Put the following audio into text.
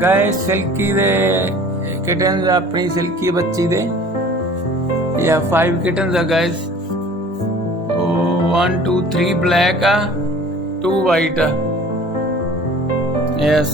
guys silkie दे kittens अपनी silkie बच्ची दे या 5 किटन्स आ गाइस 1 2 3 ब्लैक आ 2 वाइट आ यस